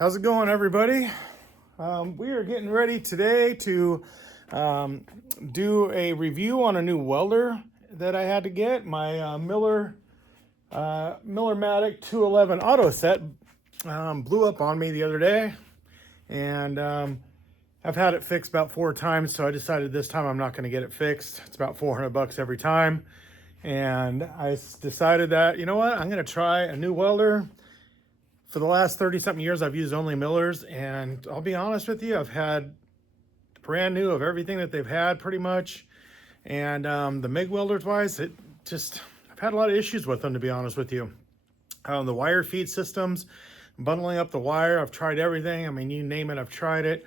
How's it going, everybody? We are getting ready today to do a review on a new welder that I had to get. My Miller-Matic 211 auto set blew up on me the other day, and I've had it fixed about 4 times, so I decided this time I'm not going to get it fixed. It's about $400 every time, and I decided that, you know what, I'm going to try a new welder. For the last 30-something years, I've used only Millers, and I'll be honest with you, I've had brand new of everything that they've had pretty much. And the MIG welders wise, I've had a lot of issues with them, to be honest with you. The wire feed systems, bundling up the wire, I've tried everything. I mean, you name it, I've tried it.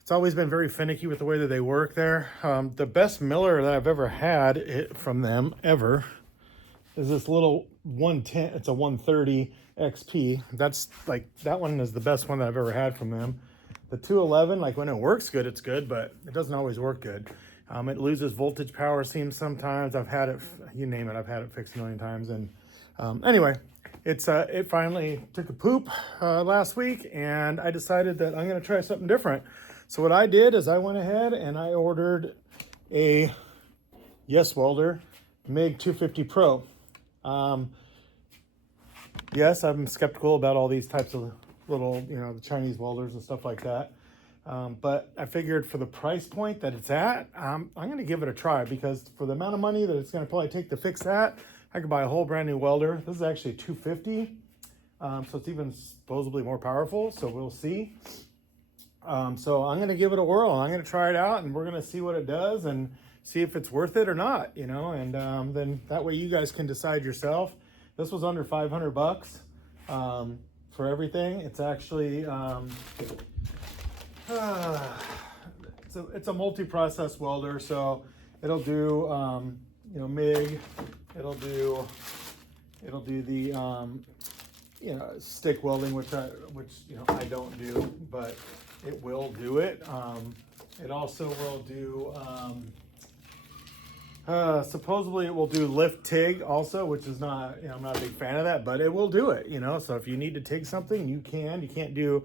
It's always been very finicky with the way that they work there. The best Miller that I've ever had from them, ever, is this little 110, it's a 130 XP. That's like, that one is the best one that I've ever had from them. The 211, like when it works good, it's good, but it doesn't always work good. It loses voltage power seams sometimes. I've had it, you name it, I've had it fixed a million times. And anyway, it finally took a poop last week, and I decided that I'm gonna try something different. So what I did is I went ahead and I ordered a YesWelder MIG-250 Pro. Yes, I'm skeptical about all these types of little, the Chinese welders and stuff like that. But I figured for the price point that it's at, I'm going to give it a try, because for the amount of money that it's going to probably take to fix that, I could buy a whole brand new welder. This is actually 250, so it's even supposedly more powerful, so we'll see. So I'm going to give it a whirl. I'm going to try it out, and we're going to see what it does and see if it's worth it or not, and then that way you guys can decide yourself. This was under $500 for everything. It's actually it's a multi-process welder, so it'll do MIG, it'll do the stick welding, which I don't do, but it will do it. It also will do supposedly it will do lift TIG also, which is not, I'm not a big fan of that, but it will do it, so if you need to TIG something, you can't do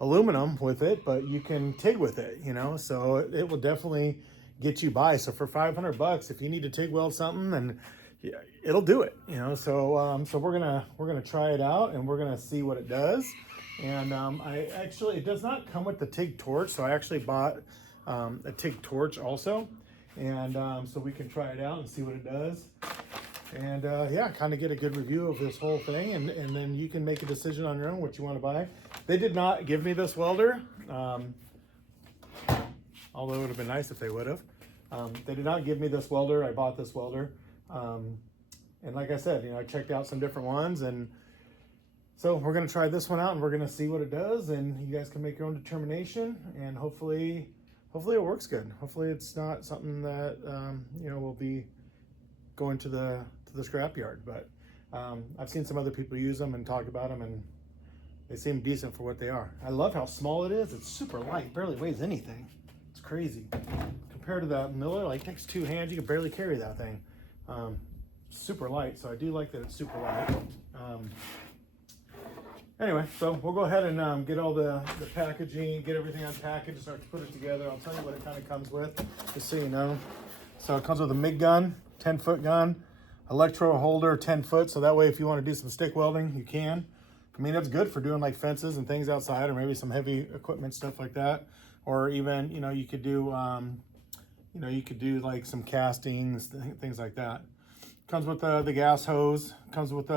aluminum with it, but you can TIG with it, so it will definitely get you by. So for $500, if you need to TIG weld something, then yeah, it'll do it, so we're gonna try it out, and we're gonna see what it does. And it does not come with the TIG torch, so I actually bought a TIG torch also. And so we can try it out and see what it does, and yeah, kind of get a good review of this whole thing, and then you can make a decision on your own what you want to buy. They did not give me this welder, although it would have been nice if they would have. They did not give me this welder. I bought this welder, and like I said, I checked out some different ones, and so we're going to try this one out, and we're going to see what it does, and you guys can make your own determination, and hopefully it works good. Hopefully it's not something that will be going to the scrapyard. But I've seen some other people use them and talk about them, and they seem decent for what they are. I love how small it is. It's super light, barely weighs anything. It's crazy compared to the Miller. Like, it takes 2 hands. You can barely carry that thing. Super light, so I do like that it's super light. Anyway, so we'll go ahead and get all the packaging, get everything unpackaged, start to put it together. I'll tell you what it kind of comes with, just so you know. So it comes with a MIG gun, 10-foot gun, electro holder, 10 foot, so that way if you want to do some stick welding, you can. I mean, it's good for doing like fences and things outside, or maybe some heavy equipment, stuff like that. Or even, you could do, like some castings, things like that. Comes with the gas hose, comes with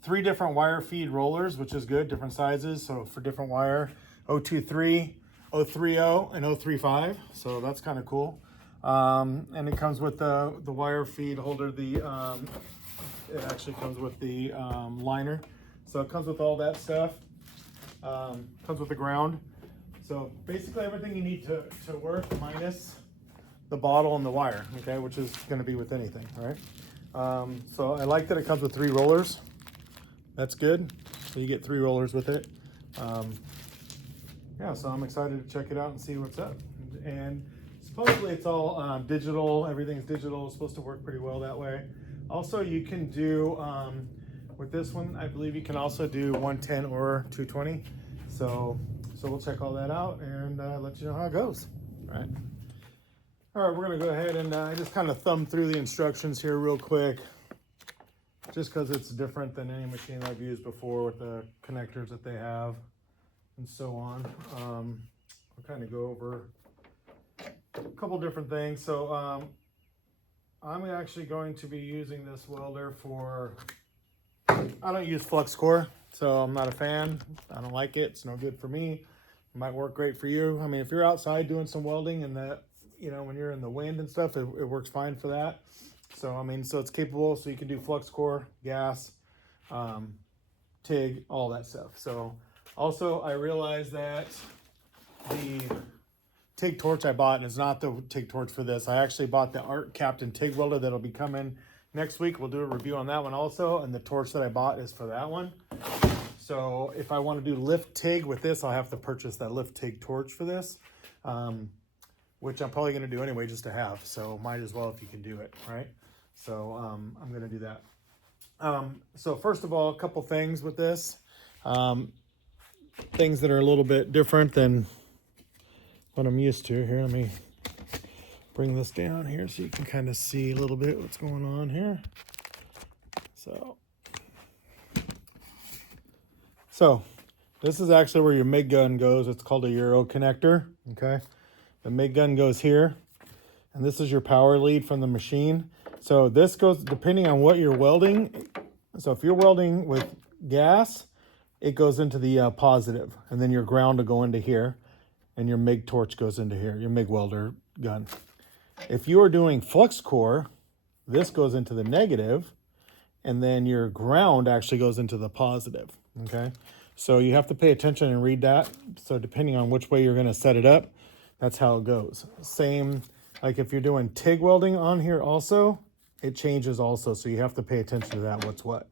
3 different wire feed rollers, which is good, different sizes. So for different wire, 023, 030, and 035. So that's kind of cool. And it comes with the wire feed holder. It actually comes with the liner. So it comes with all that stuff. Comes with the ground. So basically everything you need to work, minus the bottle and the wire, okay, which is going to be with anything, all right? So I like that it comes with 3 rollers. That's good. So you get 3 rollers with it. Yeah, so I'm excited to check it out and see what's up. And supposedly it's all digital. Everything's digital. It's supposed to work pretty well that way. Also, you can do with this one, I believe you can also do 110 or 220. So we'll check all that out and let you know how it goes. All right. All right, we're gonna go ahead and I just kind of thumb through the instructions here real quick, just because it's different than any machine I've used before with the connectors that they have and so on. We'll kind of go over a couple different things. So I'm actually going to be using this welder for, I don't use flux core, so I'm not a fan. I don't like it. It's no good for me. It might work great for you. I mean, if you're outside doing some welding and that, you know, when you're in the wind and stuff, it works fine for that. So, I mean, so it's capable, so you can do flux core, gas, TIG, all that stuff. So also I realized that the TIG torch I bought is not the TIG torch for this. I actually bought the Art Captain TIG welder that'll be coming next week. We'll do a review on that one also. And the torch that I bought is for that one. So if I want to do lift TIG with this, I'll have to purchase that lift TIG torch for this, which I'm probably going to do anyway just to have. So might as well if you can do it, right? So I'm going to do that. So first of all, a couple things with this. Things that are a little bit different than what I'm used to. Here, let me bring this down here so you can kind of see a little bit what's going on here. So this is actually where your MIG gun goes. It's called a Euro connector, okay? The MIG gun goes here, and this is your power lead from the machine. So this goes, depending on what you're welding. So if you're welding with gas, it goes into the positive, and then your ground will go into here, and your MIG torch goes into here, your MIG welder gun. If you are doing flux core, this goes into the negative, and then your ground actually goes into the positive, okay? So you have to pay attention and read that. So depending on which way you're gonna set it up, that's how it goes. Same, like if you're doing TIG welding on here also, it changes also. So you have to pay attention to that, what's what,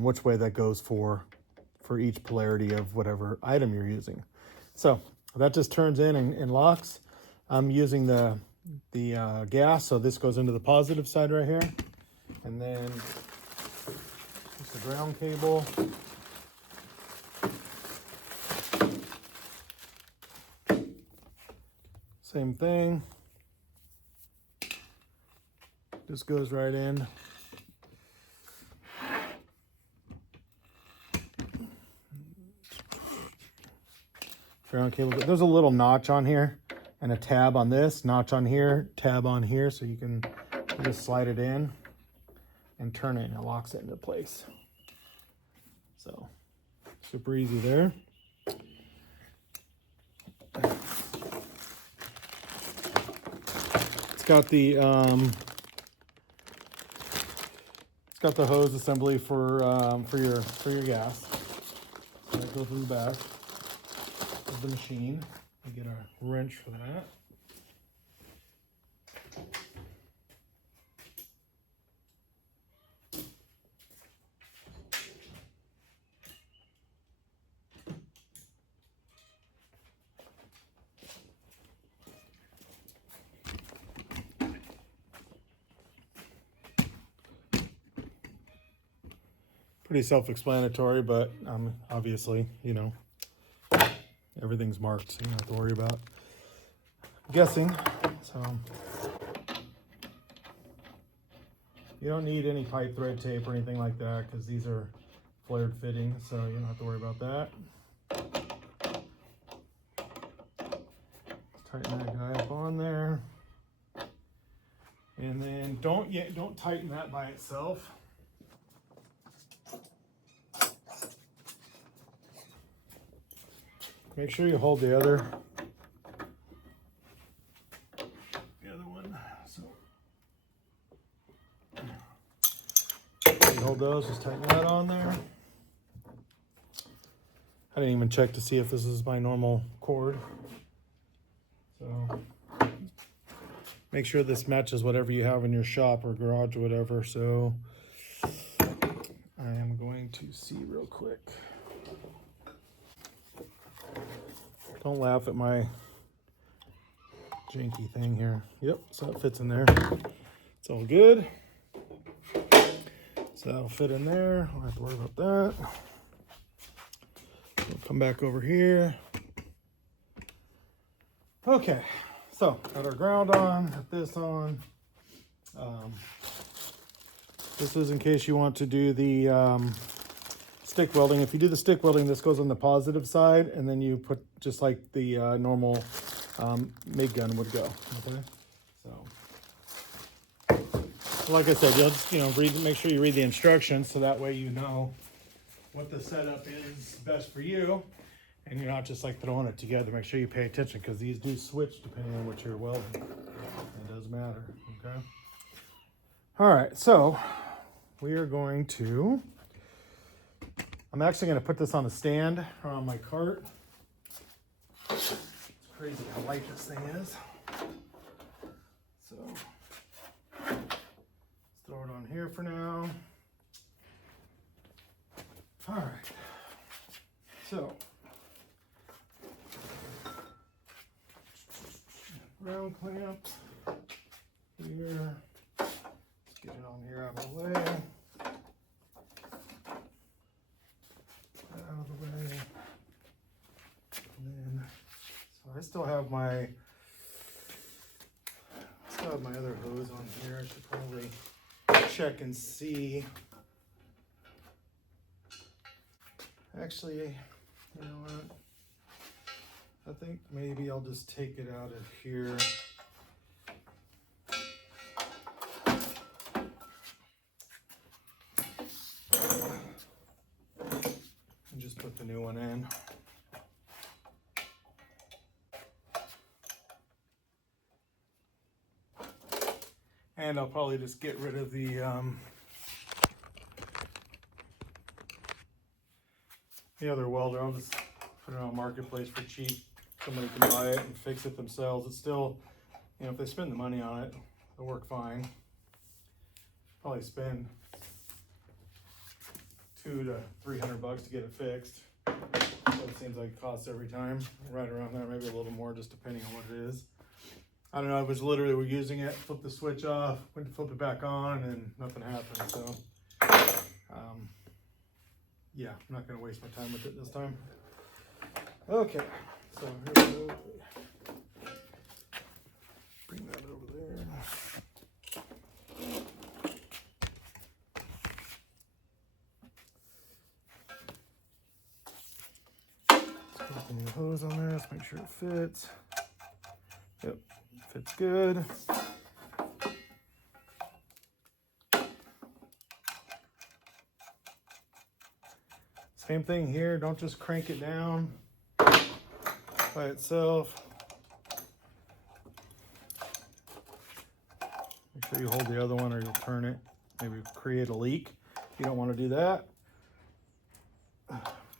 which way that goes for each polarity of whatever item you're using. So that just turns in and locks. I'm using the gas, so this goes into the positive side right here. And then just the ground cable. Same thing. Just goes right in. Ground cable. There's a little notch on here and a tab on this, notch on here, tab on here, so you can just slide it in and turn it and it locks it into place. So super easy there. It's got the hose assembly for your gas. So that goes in the back of the machine. We get a wrench for that. Pretty self-explanatory, but obviously, you know, everything's marked, so you don't have to worry about guessing. So you don't need any pipe thread tape or anything like that because these are flared fittings, so you don't have to worry about that. Let's tighten that guy up on there, and then don't tighten that by itself. Make sure you hold the other one. So you hold those, just tighten that on there. I didn't even check to see if this is my normal cord. So make sure this matches whatever you have in your shop or garage or whatever. So I am going to see real quick. Don't laugh at my janky thing here. Yep, so it fits in there. It's all good. So that'll fit in there. I don't have to worry about that. We'll come back over here. Okay, so got our ground on, got this on. This is in case you want to do the stick welding. If you do the stick welding, this goes on the positive side, and then you put just like the normal MIG gun would go. Okay, so like I said, you'll just make sure you read the instructions, so that way you know what the setup is best for you, and you're not just like throwing it together. Make sure you pay attention, because these do switch depending on what you're welding. It does matter. Okay. All right, so we are going to. I'm actually going to put this on a stand or on my cart. It's crazy how light this thing is. So let's throw it on here for now. All right. So ground clamp here. Let's get it on here out of the way. Out of the way. And then, so I still have my other hose on here. I should probably check and see. Actually, you know what? I think maybe I'll just take it out of here. And just put the new one in. And I'll probably just get rid of the other welder. I'll just put it on Marketplace for cheap. Somebody can buy it and fix it themselves. It's still, if they spend the money on it, it'll work fine. Probably spend $200 to $300 to get it fixed. So it seems like it costs every time. Right around there, maybe a little more, just depending on what it is. I don't know, it was literally, we're using it, flip the switch off, went to flip it back on, and nothing happened. So, yeah, I'm not gonna waste my time with it this time. Okay, so here we go. Bring that over there. Let's put the new hose on there, let's make sure it fits. Yep, fits good. Same thing here, don't just crank it down by itself. Make sure you hold the other one or you'll turn it, maybe create a leak. You don't want to do that.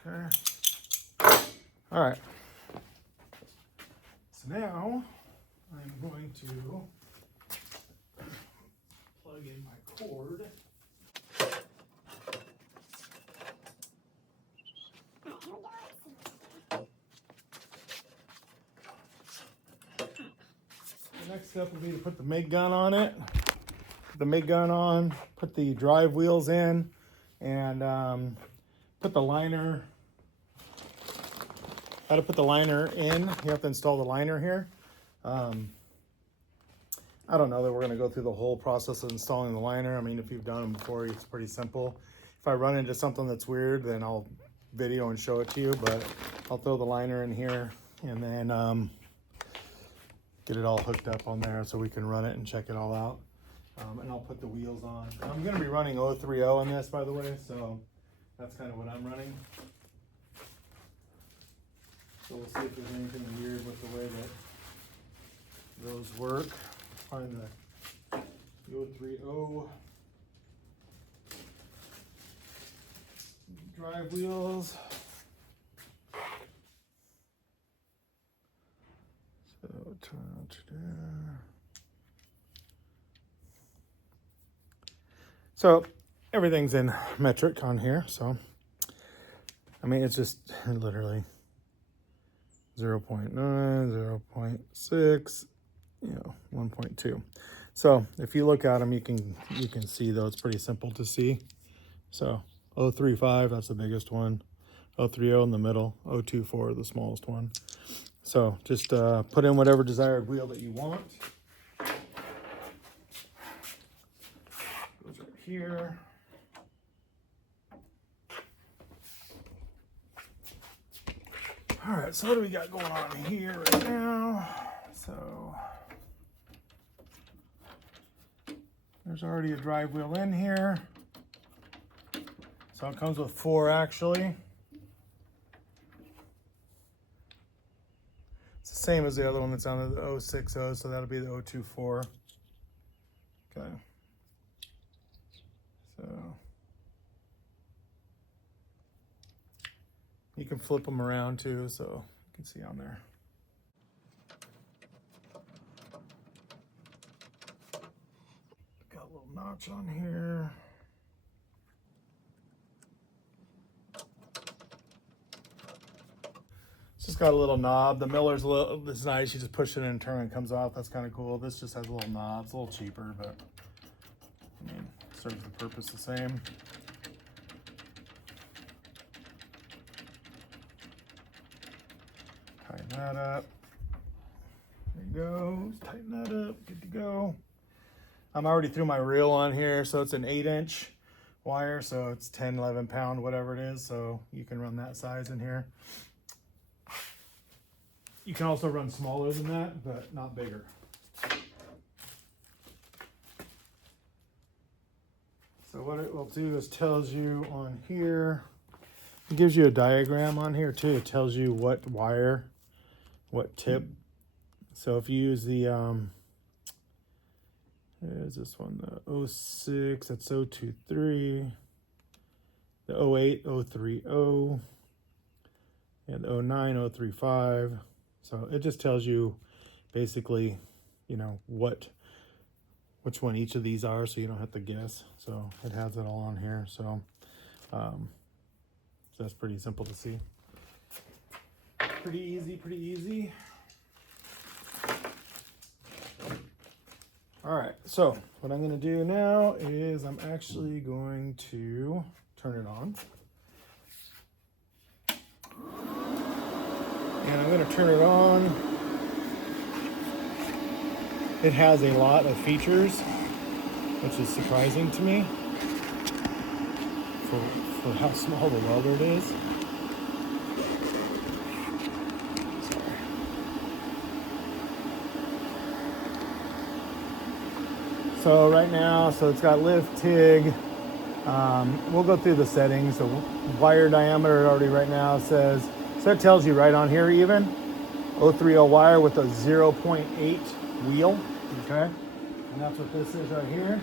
Okay. All right. So now I'm going to plug in my cord. The next step will be to put the MIG gun on it. Put the MIG gun on, put the drive wheels in, and put the liner. How to put the liner in. You have to install the liner here. I don't know that we're going to go through the whole process of installing the liner. I mean, if you've done them before, it's pretty simple. If I run into something that's weird, then I'll video and show it to you, but I'll throw the liner in here and then get it all hooked up on there so we can run it and check it all out. And I'll put the wheels on. I'm going to be running 030 on this, by the way, so that's kind of what I'm running. So we'll see if there's anything weird with the way that those work. Find the 030 drive wheels. So everything's in metric on here. So, I mean, it's just literally 0.9, 0.6, 1.2. So if you look at them, you can see though, it's pretty simple to see. So 035, that's the biggest one. 030 in the middle. 024, the smallest one. So just put in whatever desired wheel that you want. Goes right here. All right, so what do we got going on here right now? So there's already a drive wheel in here. So it comes with 4 actually. It's the same as the other one that's on the 060, so that'll be the 024. Okay. So you can flip them around too, so you can see on there. Got a little notch on here. It's just got a little knob. The miller's it's nice. You just push it in and turn and it comes off. That's kind of cool. This just has a little knob. It's a little cheaper, but I mean, serves the purpose the same. Tighten that up. There you go. Tighten that up. Good to go. I'm already threw my reel on here, so it's an 8-inch wire, so it's 10, 11 pound, whatever it is. So you can run that size in here. You can also run smaller than that, but not bigger. So what it will do is tells you on here, it gives you a diagram on here too. It tells you what wire, what tip. So if you use the, there's this one, the 06, that's 023, the 08, 030, and 09, 035. So it just tells you basically, you know, which one each of these are, so you don't have to guess. So it has it all on here. So that's pretty simple to see. Pretty easy, pretty easy. All right, so what I'm gonna do now is I'm actually going to turn it on. And I'm gonna turn it on. It has a lot of features, which is surprising to me for how small the welder it is. Sorry. So right now, so it's got lift, TIG. We'll go through the settings. The wire diameter already right now says, so it tells you right on here even, 030 wire with a 0.8 wheel, okay? And that's what this is right here.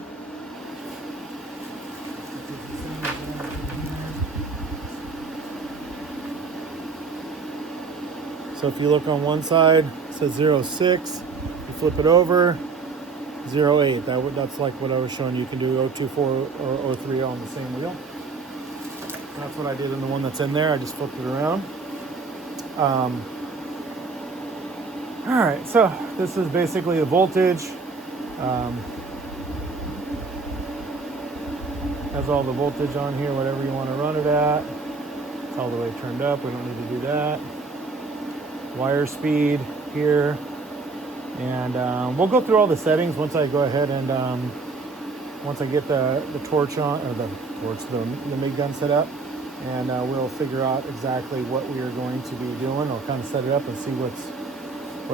So if you look on one side, it says 06. You flip it over, 08. That's like what I was showing you. You can do 024 or 030 on the same wheel. That's what I did in the one that's in there. I just flipped it around. All right, so this is basically the voltage. Has all the voltage on here, whatever you want to run it at. It's all the way turned up. We don't need to do that. Wire speed here. And we'll go through all the settings once I go ahead and once I get the torch on, or the MIG gun set up. And we'll figure out exactly what we are going to be doing. I'll kind of set it up and see what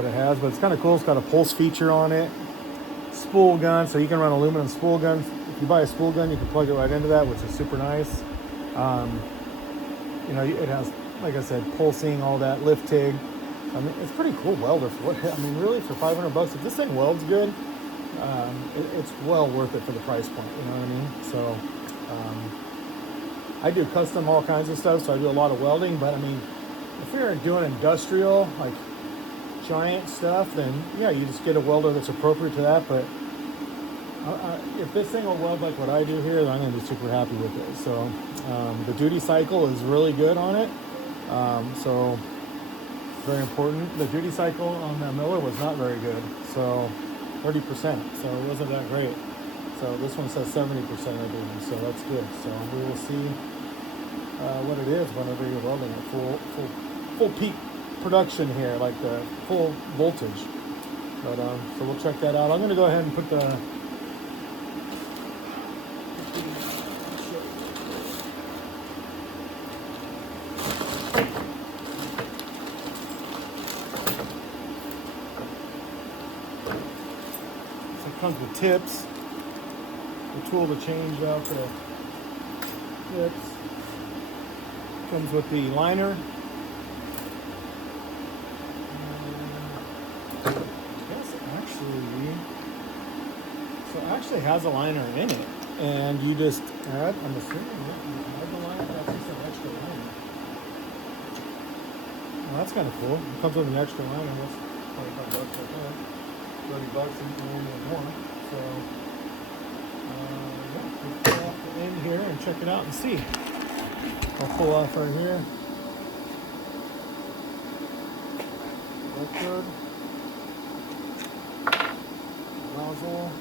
it has. But it's kind of cool. It's got a pulse feature on it. Spool gun, so you can run aluminum spool guns. If you buy a spool gun, you can plug it right into that, which is super nice. You know, it has, like I said, pulsing, all that, lift TIG. I mean, it's pretty cool welder for it. I mean, really, for 500 bucks, if this thing welds good, it's well worth it for the price point. You know what I mean? So. I do custom all kinds of stuff, so I do a lot of welding, but I mean, if you're doing industrial, like giant stuff, then yeah, you just get a welder that's appropriate to that, but if this thing will weld like what I do here, then I'm gonna be super happy with it. So the duty cycle is really good on it, so very important. The duty cycle on the Miller was not very good, so 30%, so it wasn't that great. So this one says 70%, I believe, so that's good. So we will see what it is whenever you're welding at full peak production here, like the full voltage. But so we'll check that out. I'm gonna go ahead and put the comes with tips, the tool to change out the tips. Comes with the liner. Actually has a liner in it, and you just add, I'm assuming, you add the liner. That's just an extra liner. Well, that's kind of cool. It comes with an extra liner. That's $25 like that. $30 if you want more. So yeah, let's pull off the end here and check it out and see. I'll pull off right here. That's good. Nozzle.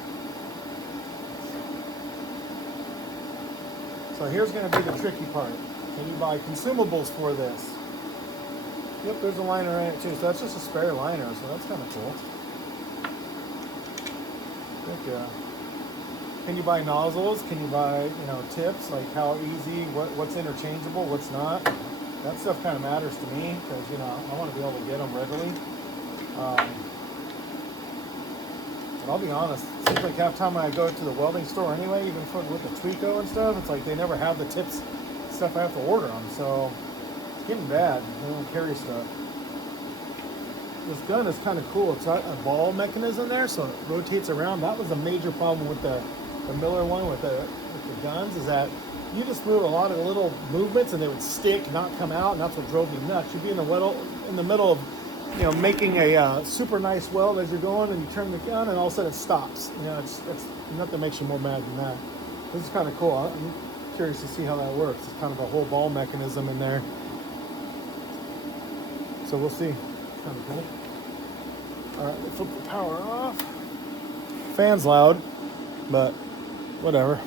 So here's going to be the tricky part. Can you buy consumables for this? Yep, there's a liner in it too. So that's just a spare liner, so that's kind of cool. Can you buy nozzles? Can you buy, tips, like how easy, what's interchangeable, what's not? That stuff kind of matters to me because, I want to be able to get them readily. But I'll be honest, it seems like half the time I go to the welding store anyway, even with the Tweeko and stuff, it's like they never have the tips stuff I have to order them. So it's getting bad. They don't carry stuff. This gun is kind of cool. It's got a ball mechanism there, so it rotates around. That was a major problem with the Miller one with the guns, is that you just move a lot of little movements and they would stick, not come out, and that's what drove me nuts. You'd be in the middle of making a super nice weld as you're going, and you turn the gun, and all of a sudden it stops. It's nothing makes you more mad than that. This is kind of cool. I'm curious to see how that works. It's kind of a whole ball mechanism in there. So we'll see. Kind of cool. All right, let's flip the power off. Fan's loud, but whatever.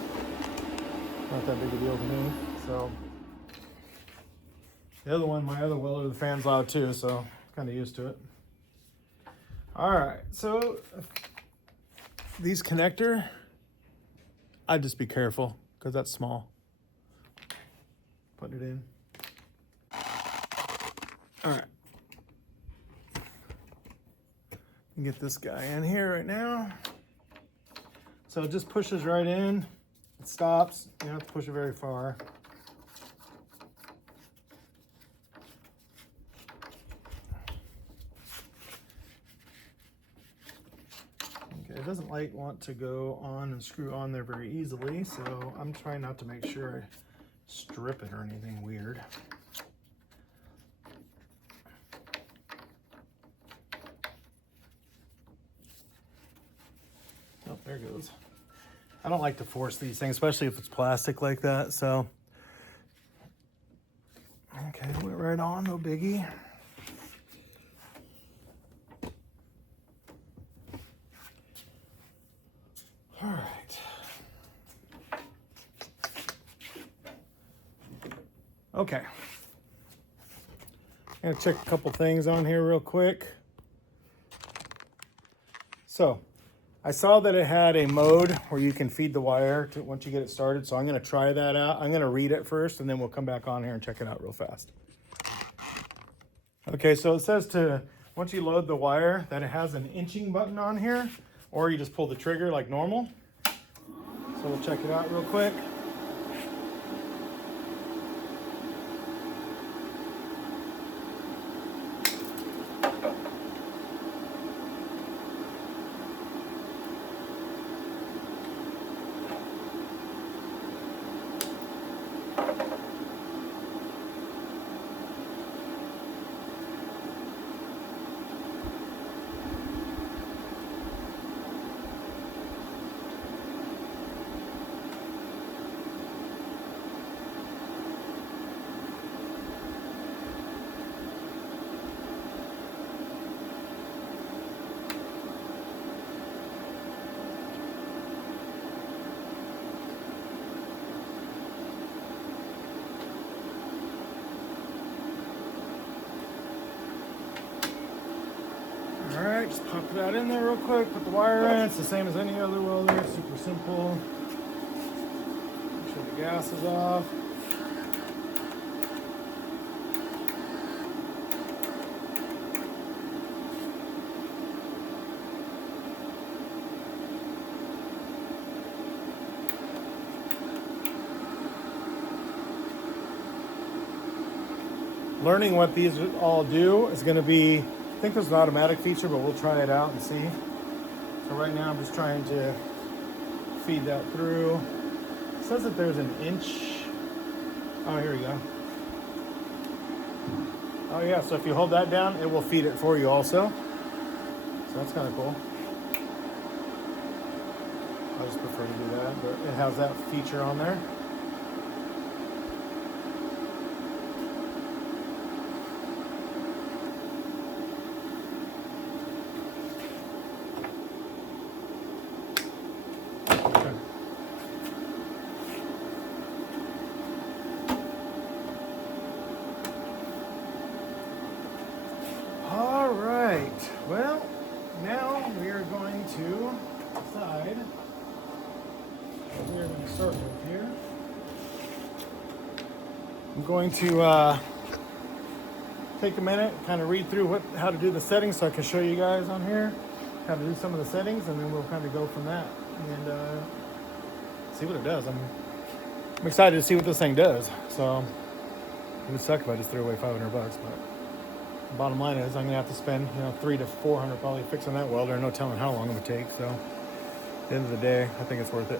Not that big a deal to me. So the other one, my other welder, the fan's loud too, so kind of used to it. All right, so these connector, I'd just be careful because that's small. Put it in. All right. Get this guy in here right now. So it just pushes right in. It stops. You don't have to push it very far. It doesn't want to go on and screw on there very easily, so I'm trying not to make sure I strip it or anything weird. Oh, there it goes. I don't like to force these things, especially if it's plastic like that, so. Okay, went right on, no biggie. All right. Okay. I'm gonna check a couple things on here real quick. So, I saw that it had a mode where you can feed the wire once you get it started, so I'm gonna try that out. I'm gonna read it first, and then we'll come back on here and check it out real fast. Okay, so it says once you load the wire, that it has an inching button on here, or you just pull the trigger like normal. So we'll check it out real quick. All right, just pop that in there real quick, put the wire in. It's the same as any other welder, super simple. Make sure the gas is off. Learning what these all do is going to be, I think there's an automatic feature, but we'll try it out and see. So right now I'm just trying to feed that through. It says that there's an inch. Oh, here we go. Oh yeah, so if you hold that down, it will feed it for you also. So that's kind of cool. I just prefer to do that, but it has that feature on there. All right, well, now we are going to decide what we're going to start with here. I'm going to take a minute, kind of read through how to do the settings so I can show you guys on here how to do some of the settings, and then we'll kind of go from that and see what it does. I'm excited to see what this thing does. So it would suck if I just threw away $500, but the bottom line is I'm gonna have to spend, $300 to $400 probably fixing that welder. No telling how long it would take. So at the end of the day, I think it's worth it.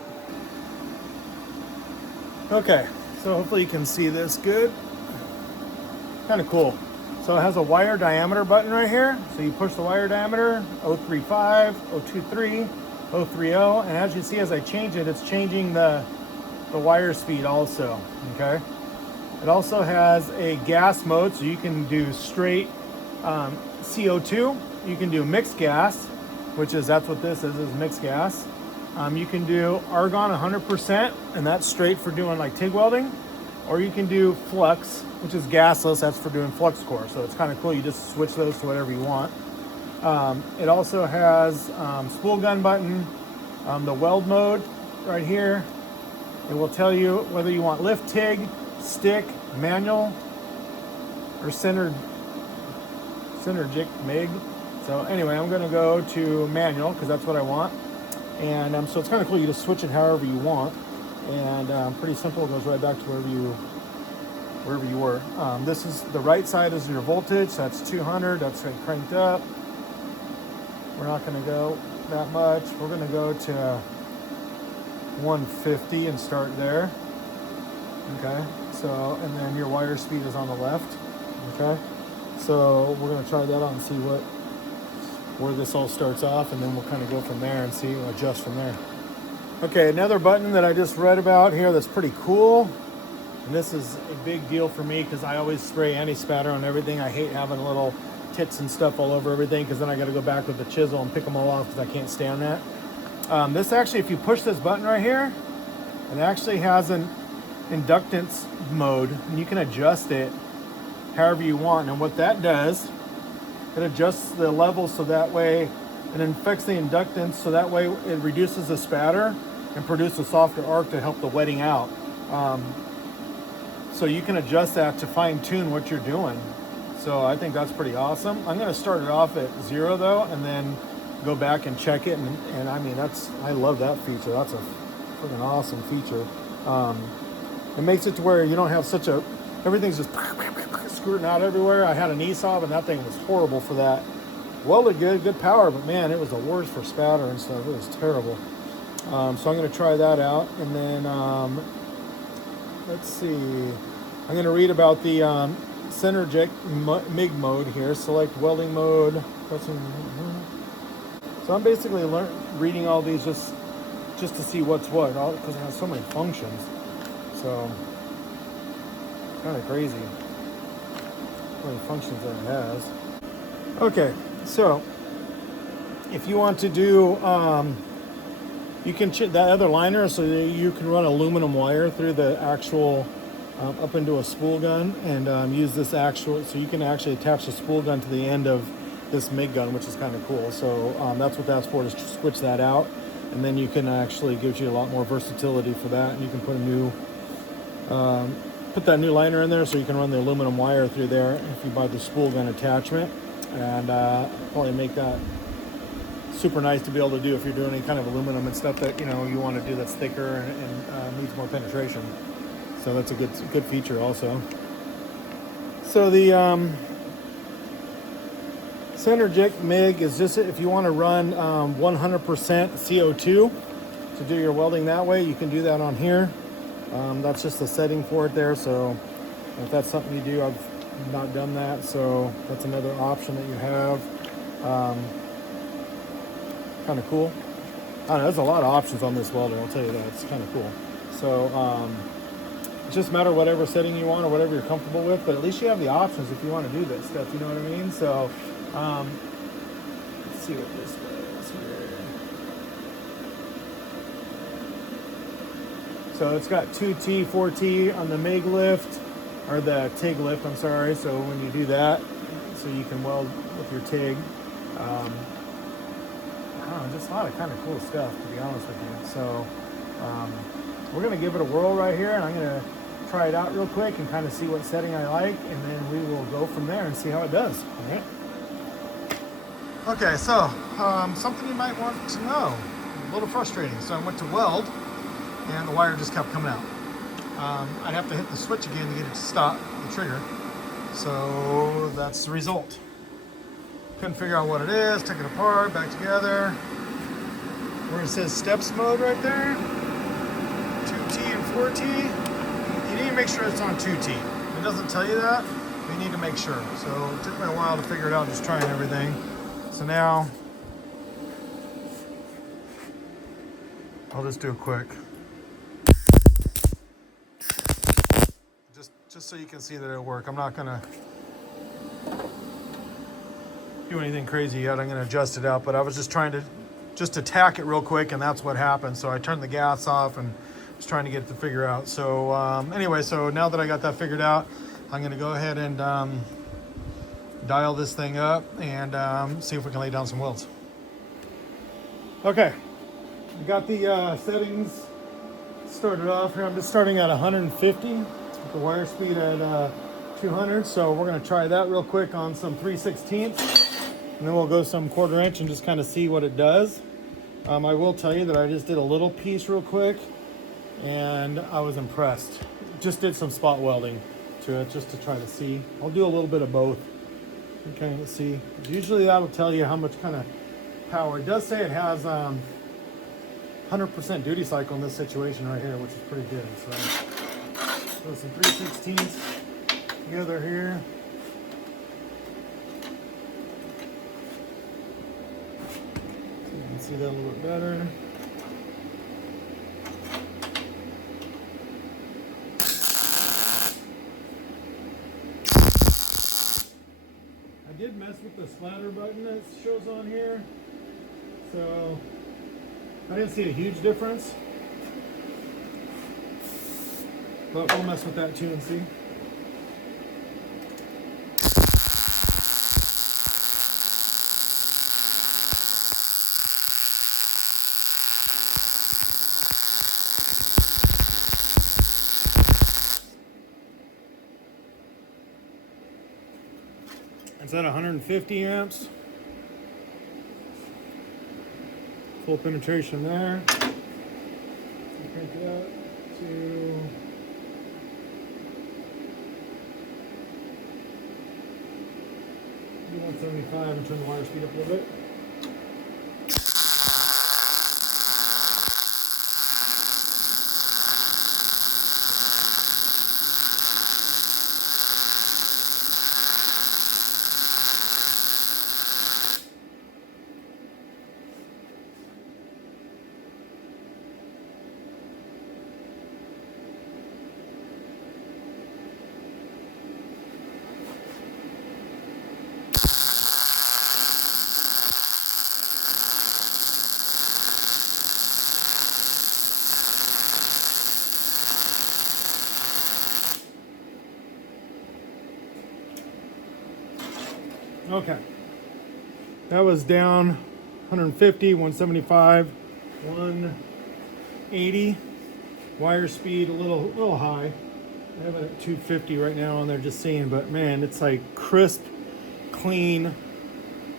Okay, so hopefully you can see this good. Kind of cool. So it has a wire diameter button right here. So you push the wire diameter, 035, 023, 030, and as you see, as I change it, it's changing the wire speed also, okay? It also has a gas mode, so you can do straight CO2. You can do mixed gas, that's what this is mixed gas. You can do argon 100%, and that's straight for doing like TIG welding. Or you can do flux, which is gasless, that's for doing flux core. So it's kind of cool, you just switch those to whatever you want. It also has spool gun button, the weld mode right here. It will tell you whether you want lift TIG, stick, manual, or synergic MIG. So anyway, I'm gonna go to manual because that's what I want. And so it's kind of cool, you just switch it however you want. And pretty simple, it goes right back to wherever you were. This is, the right side is your voltage, so that's 200, that's cranked up. We're not gonna go that much. We're gonna go to 150 and start there. Okay, so, and then your wire speed is on the left. Okay, so we're gonna try that out and see where this all starts off, and then we'll kind of go from there and see, adjust from there. Okay, another button that I just read about here that's pretty cool, and this is a big deal for me because I always spray anti-spatter on everything. I hate having little tits and stuff all over everything because then I got to go back with the chisel and pick them all off because I can't stand that. This actually, if you push this button right here, it actually has an inductance mode, and you can adjust it however you want. And what that does, it adjusts the level so that way it affects the inductance, so that way it reduces the spatter and produces a softer arc to help the wetting out. So you can adjust that to fine tune what you're doing. So I think that's pretty awesome. I'm gonna start it off at 0 though, and then go back and check it. And I mean, I love that feature. That's a freaking awesome feature. It makes it to where you don't have everything's just screwing out everywhere. I had an ESOB and that thing was horrible for that. Welded good power, but man, it was the worst for spatter and stuff. It was terrible. So I'm going to try that out, and then let's see. I'm going to read about the synergic MIG mode here. Select welding mode. So I'm basically reading all these just to see what's what, because it has so many functions. So kind of crazy how many functions that it has. Okay. So, if you want to do, you can that other liner, so you can run aluminum wire through the actual, up into a spool gun, and use this so you can actually attach the spool gun to the end of this MIG gun, which is kind of cool. So that's what that's for, is to switch that out. And then you can actually, gives you a lot more versatility for that. And you can put a new, put that new liner in there so you can run the aluminum wire through there if you buy the spool gun attachment. And probably make that super nice to be able to do if you're doing any kind of aluminum and stuff that, you know, you want to do that's thicker and needs more penetration. So that's a good feature also. So the Synergic MIG is just if you want to run 100% CO2 to do your welding that way, you can do that on here. That's just a setting for it there. So if that's something you do, I've not done that. So that's another option that you have. Kind of cool. I don't know, there's a lot of options on this welder, I'll tell you that. It's kind of cool. So it's just a matter of whatever setting you want or whatever you're comfortable with, but at least you have the options if you want to do this stuff, you know what I mean? So let's see what this does here. So it's got 2T, 4T on the MIG lift, or the TIG lift, I'm sorry. So when you do that, so you can weld with your TIG. Just a lot of kind of cool stuff, to be honest with you. So we're going to give it a whirl right here, and I'm going to try it out real quick and kind of see what setting I like, and then we will go from there and see how it does. All right. Okay, so something you might want to know, a little frustrating. So I went to weld, and the wire just kept coming out. I'd have to hit the switch again to get it to stop the trigger. So that's the result. Couldn't figure out what it is, took it apart, back together. Where it says steps mode right there, 2T and 4T, you need to make sure it's on 2T. If it doesn't tell you that, you need to make sure. So it took me a while to figure it out, just trying everything. So now, I'll just do it quick. Just so you can see that it'll work. I'm not gonna do anything crazy yet. I'm gonna adjust it out, but I was just trying to attack it real quick, and that's what happened. So I turned the gas off and was trying to get it to figure out. So anyway, so now that I got that figured out, I'm gonna go ahead and dial this thing up and see if we can lay down some welds. Okay, we got the settings started off here. I'm just starting at 150 with the wire speed at 200. So we're gonna try that real quick on some 3/16. And then we'll go some 1/4 inch and just kind of see what it does. I will tell you that I just did a little piece real quick and I was impressed. Just did some spot welding to it just to try to see. I'll do a little bit of both. Okay, let's see. Usually that'll tell you how much kind of power. It does say it has 100% duty cycle in this situation right here, which is pretty good. So some 3/16 together here. See that a little bit better. I did mess with the splatter button that shows on here, so I didn't see a huge difference, but we'll mess with that too and see. It's at 150 amps. Full penetration there. Crank it up to 175 and turn the wire speed up a little bit. Okay, That was down 150, 175, 180. Wire speed a little high. I have it at 250 right now and they're just seeing, but man, it's like crisp, clean.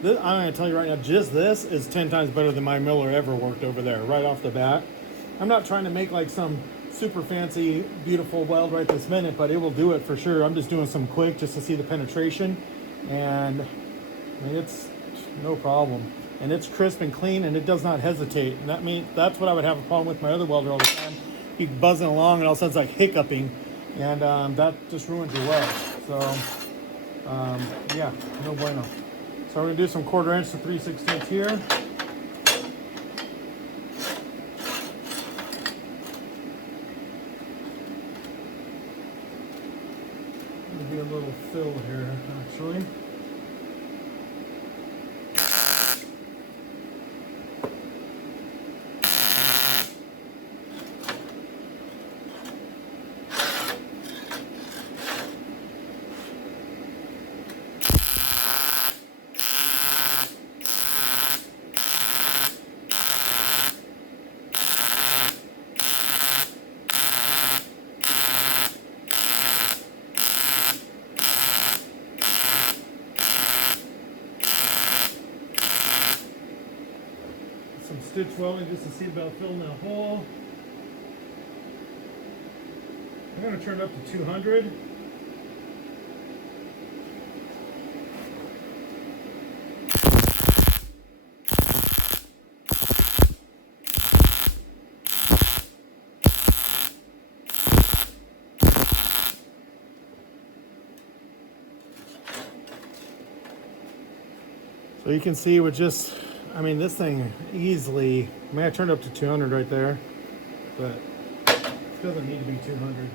I'm gonna tell you right now, just this is 10 times better than my miller ever worked over there, right off the bat. I'm not trying to make like some super fancy, beautiful weld right this minute, but it will do it for sure. I'm just doing some quick just to see the penetration, and I mean, it's no problem. And it's crisp and clean, and it does not hesitate. And that means that's what I would have a problem with my other welder all the time. He'd buzzing along, and all of a sudden it's like hiccuping, and that just ruins your weld. So, yeah, no bueno. So we're gonna do some 1/4 inch to 3/16 here. There'll be a little fill here, actually. Some stitch welding just to see about filling that hole. I'm going to turn it up to 200. So you can see with just, I mean, this thing easily, I mean, I turned up to 200 right there, but it doesn't need to be 200.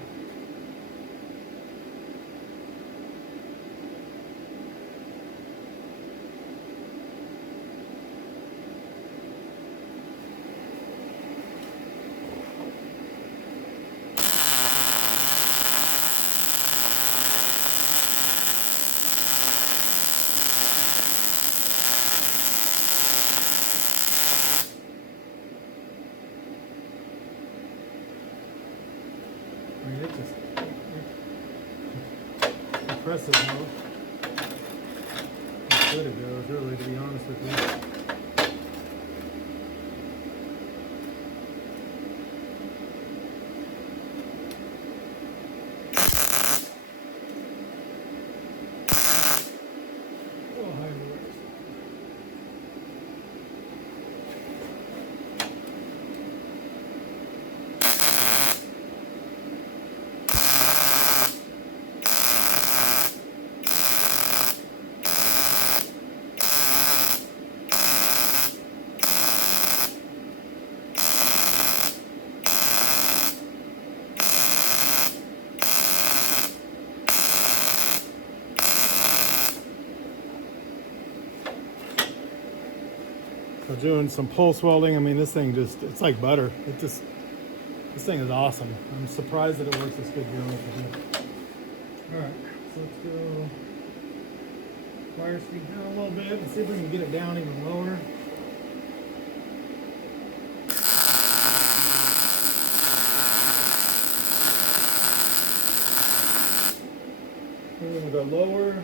I mean, it's just impressive how good it goes, really, to be honest with you. Oh, high rollers. So doing some pulse welding, I mean, this thing just, it's like butter. This thing is awesome. I'm surprised that it works this good, to be honest with you. All right, so let's go wire speed down a little bit and see if we can get it down even lower. Then we're gonna go lower.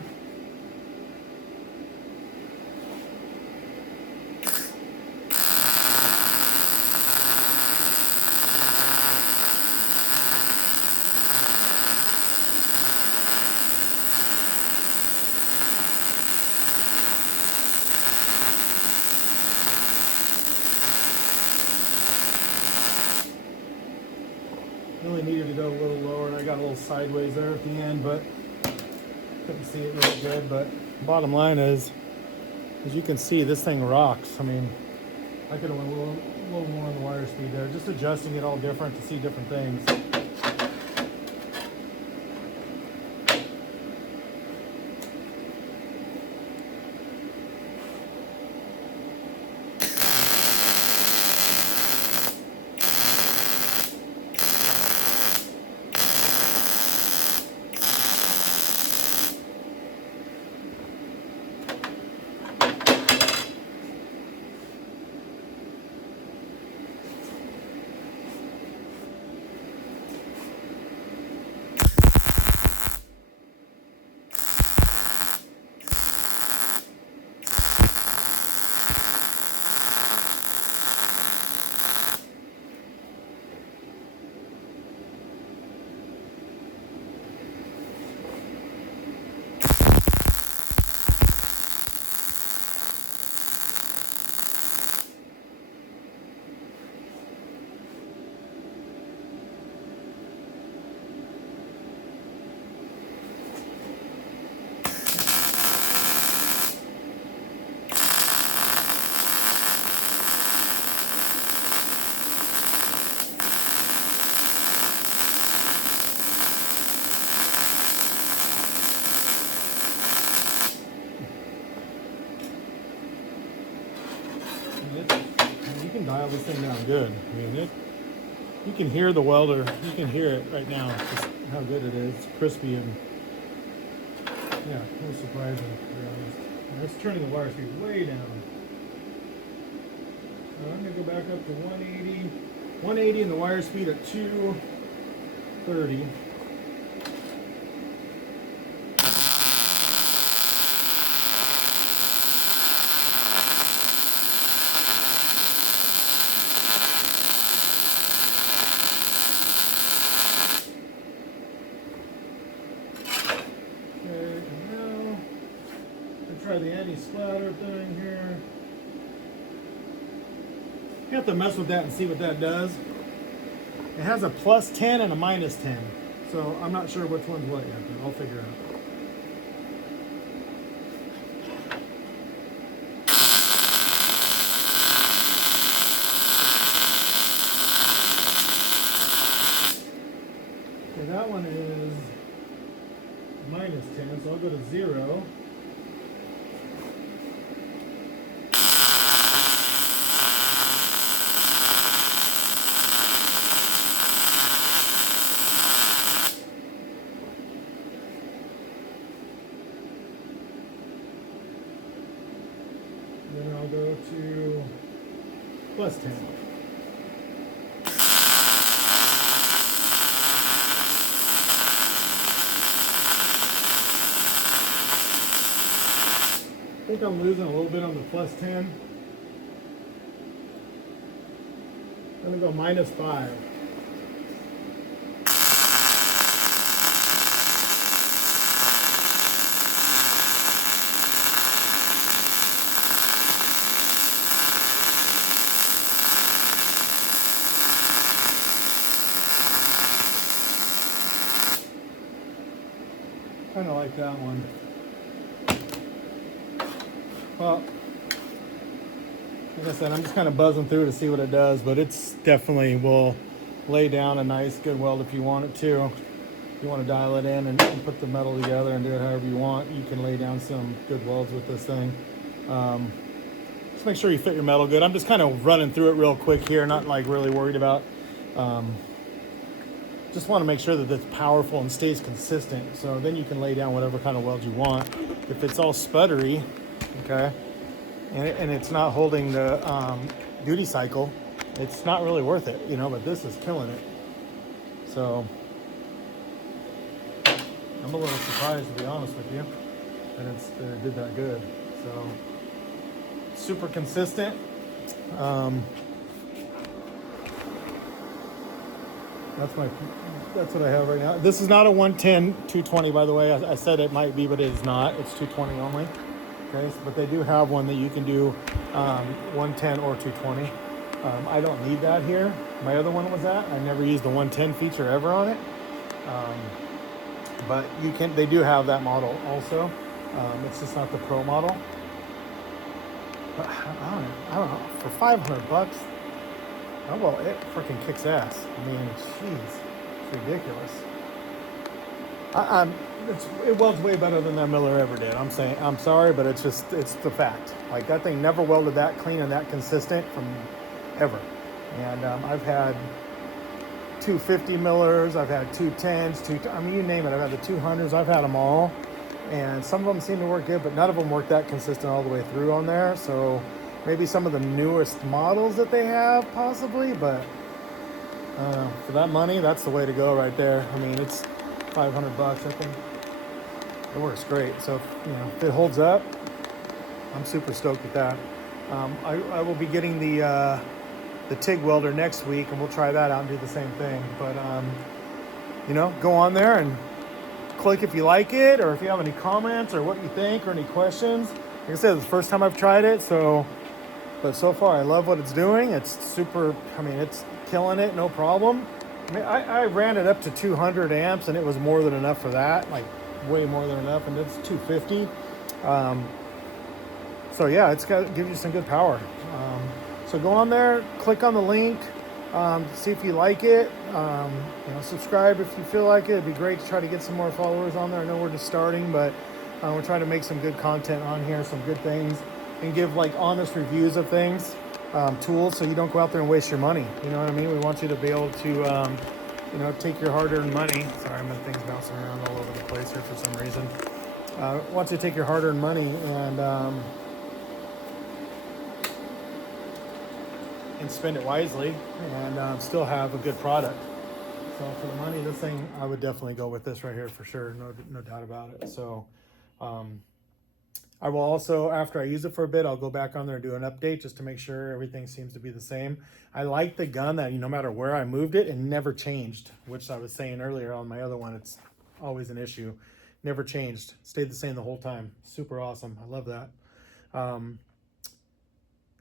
Really needed to go a little lower, and I got a little sideways there at the end, but couldn't see it really good. But bottom line is, as you can see, this thing rocks. I mean, I could have went a little more on the wire speed there, just adjusting it all different to see different things. dial this thing down good. I mean, you can hear the welder. You can hear it right now. Just how good it is. It's crispy and yeah, no surprising, to be honest. And it's turning the wire speed way down. I'm gonna go back up to 180. 180 and the wire speed at 230. Okay, and now I'll try the anti-spatter thing here. You have to mess with that and see what that does. It has a plus 10 and a minus 10. So I'm not sure which one's what yet, but I'll figure it out. Okay, that one is minus 10, so I'll go to 0. Then I'll go to plus 10. I think I'm losing a little bit on the plus 10. I'm gonna go minus 5. Kind of like that one. Well, like I said, I'm just kind of buzzing through to see what it does, but it's definitely will lay down a nice, good weld if you want it to. If you want to dial it in and put the metal together and do it however you want, you can lay down some good welds with this thing. Just make sure you fit your metal good. I'm just kind of running through it real quick here, not like really worried about. Just want to make sure that it's powerful and stays consistent, so then you can lay down whatever kind of weld you want. If it's all sputtery, okay, and it's not holding the duty cycle, it's not really worth it, you know, but this is killing it. So I'm a little surprised, to be honest with you, that it did that good. So super consistent. That's what I have right now. This is not a 110 220, by the way. I said it might be, but it is not. It's 220 only. Okay, but they do have one that you can do 110 or 220. I don't need that here. My other one was that. I never used the 110 feature ever on it. But you can. They do have that model also. It's just not the Pro model. But I don't know. For $500. Oh, well, it freaking kicks ass. I mean, jeez, it's ridiculous. It welds way better than that Miller ever did. I'm sorry, but it's the fact. Like, that thing never welded that clean and that consistent from ever. And I've had 250 Millers, I've had 210s, I mean, you name it. I've had the 200s, I've had them all. And some of them seem to work good, but none of them work that consistent all the way through on there. So maybe some of the newest models that they have, possibly, but for that money, that's the way to go right there. I mean, it's $500, I think. It works great. So, if it holds up, I'm super stoked with that. I will be getting the TIG welder next week, and we'll try that out and do the same thing. But, go on there and click if you like it, or if you have any comments or what you think or any questions. Like I said, it's the first time I've tried it, but so far I love what it's doing. It's super, it's killing it, no problem. I mean, I ran it up to 200 amps and it was more than enough for that, like way more than enough, and it's 250. So yeah, gives you some good power. So go on there, click on the link, see if you like it. Subscribe if you feel like it. It'd be great to try to get some more followers on there. I know we're just starting, but we're trying to make some good content on here, some good things, and give like honest reviews of things. tools so you don't go out there and waste your money. You know what I mean? We want you to be able to, you know, take your hard-earned money. Sorry, my thing's bouncing around all over the place here for some reason. Want you to take your hard-earned money and spend it wisely and still have a good product. So for the money, this thing, I would definitely go with this right here for sure. No doubt about it. So I will also, after I use it for a bit, I'll go back on there and do an update just to make sure everything seems to be the same. I like the gun that no matter where I moved it, it never changed, which I was saying earlier on my other one, it's always an issue. Never changed, stayed the same the whole time. Super awesome, I love that.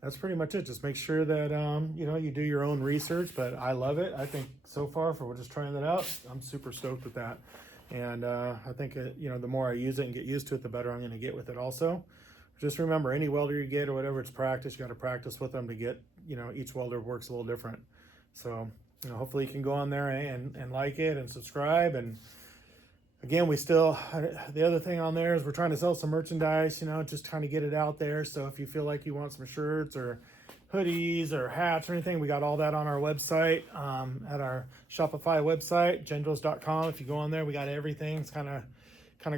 That's pretty much it. Just make sure that, you know, you do your own research, but I love it. I think so far for just trying that out, I'm super stoked with that. And I think, you know, the more I use it and get used to it, the better I'm going to get with it also. Just remember, any welder you get or whatever, it's practice. You got to practice with them to get, you know, each welder works a little different. So, you know, hopefully you can go on there and like it and subscribe. And again, the other thing on there is we're trying to sell some merchandise, you know, just trying to get it out there. So if you feel like you want some shirts or hoodies or hats or anything, we got all that on our website, at our Shopify website, gendros.com. If you go on there, we got everything. It's kind of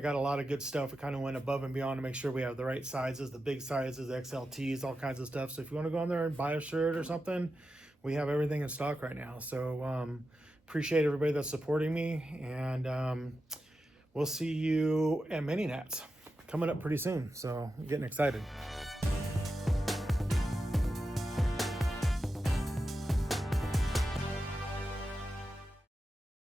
got a lot of good stuff. We kind of went above and beyond to make sure we have the right sizes, the big sizes, XLTs, all kinds of stuff. So if you want to go on there and buy a shirt or something, we have everything in stock right now. So appreciate everybody that's supporting me, and we'll see you at Mini Nats coming up pretty soon. So I'm getting excited.